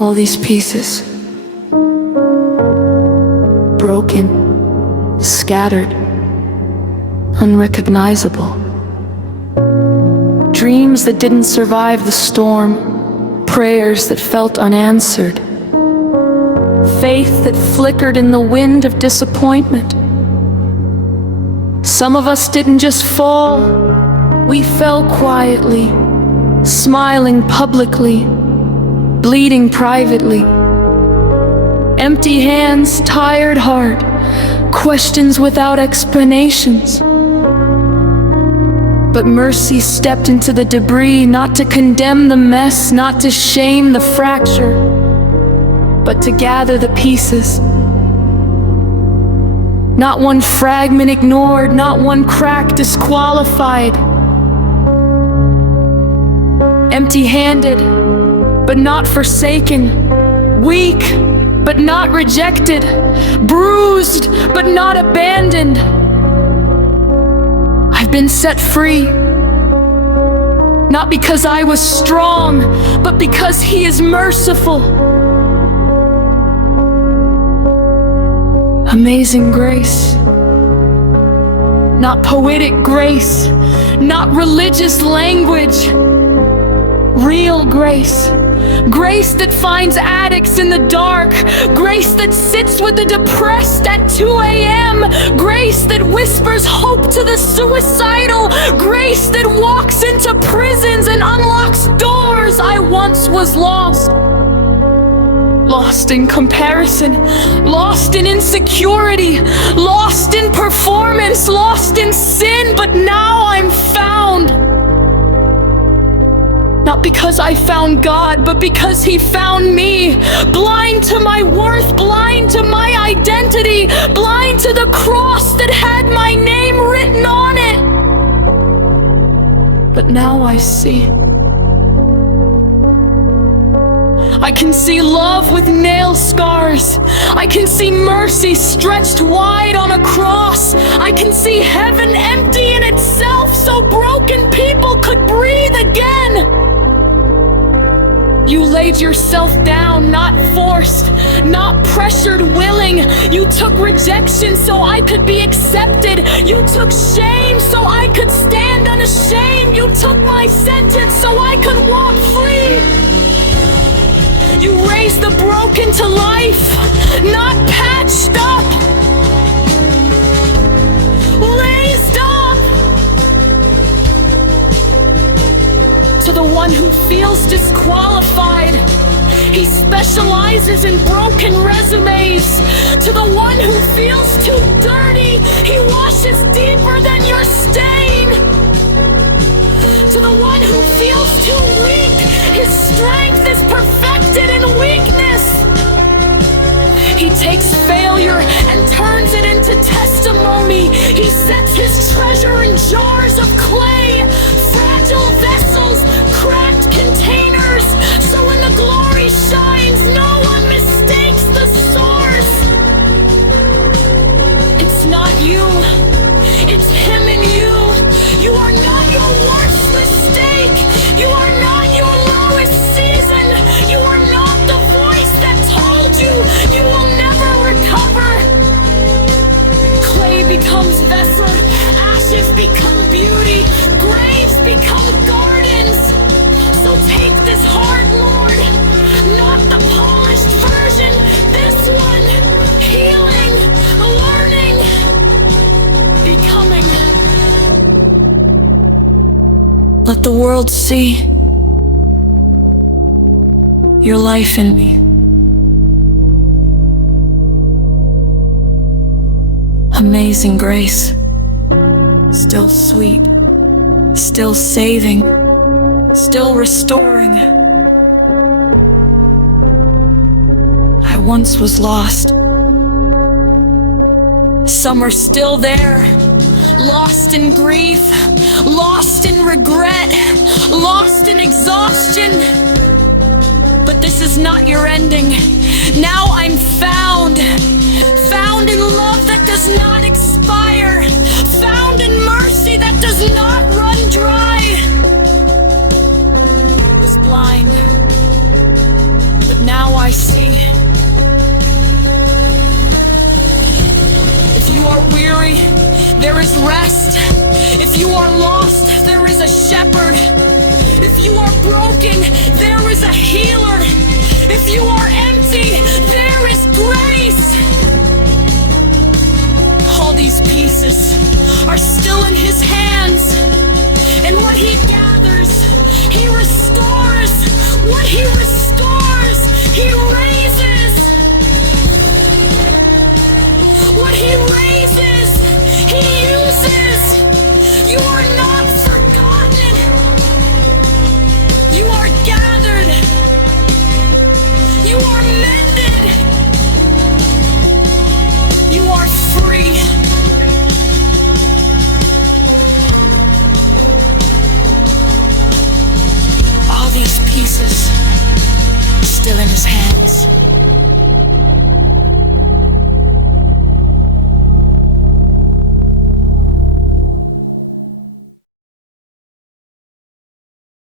All these pieces, broken, scattered, unrecognizable. Dreams that didn't survive the storm, prayers that felt unanswered, faith that flickered in the wind of disappointment. Some of us didn't just fall, we fell quietly, smiling publicly, bleeding privately. Empty hands, tired heart, questions without explanations. But mercy stepped into the debris, not to condemn the mess, not to shame the fracture, but to gather the pieces. Not one fragment ignored, not one crack disqualified. Empty-handed, but not forsaken. Weak, but not rejected. Bruised, but not abandoned. I've been set free, not because I was strong, but because He is merciful. Amazing grace, not poetic grace, not religious language. Real grace, grace that finds addicts in the dark, grace that sits with the depressed at 2 a.m., grace that whispers hope to the suicidal, grace that walks into prisons and unlocks doors. I once was lost. Lost in comparison, lost in insecurity, lost in performance, lost in sin, but now I'm found. Not because I found God, but because He found me. Blind to my worth, blind to my identity, blind to the cross that had my name written on it. But now I see. I can see love with nail scars. I can see mercy stretched wide on a cross. I can see heaven empty in itself so broken people could breathe again. You laid yourself down, not forced, not pressured, willing. You took rejection so I could be accepted. You took shame so I could stand unashamed. You took my sentence so I could walk free. You raised the broken to life, not patched up. Raised up. To the one who feels disqualified, He specializes in broken resumes. To the one who feels too dirty, He washes deeper than your stain. To the one who feels too weak, His strength is perfected in weakness. He takes failure and turns it into testimony. He sets His treasure in jars of clay, fragile vessels, cracked containers, so when the glory shines, no one mistakes the source. It's not you, it's Him in you. You are not your worst mistake. You are not your lowest season. You are not the voice that told you you will never recover. Clay becomes vessel, ashes become beauty, graves become gardens. So take this heart, Lord, not the polished version, this one, healing, learning, becoming. Let the world see your life in me. Amazing grace, still sweet, still saving, still restoring. I once was lost. Some are still there, lost in grief, lost in regret, lost in exhaustion. But this is not your ending. Now I'm found in love that does not expire, found in mercy that does not run dry. I was blind, but now I see. If you are weary, there is rest. If you are lost, there is a shepherd. If you are broken, there is a healer. If you are empty, there is grace. All these pieces are still in his hands. And what he gathers, he restores. What he restores, he raises. What he raises, he uses. You are not forgotten. You are gathered. You are mended. You are free. All these pieces still in his hands.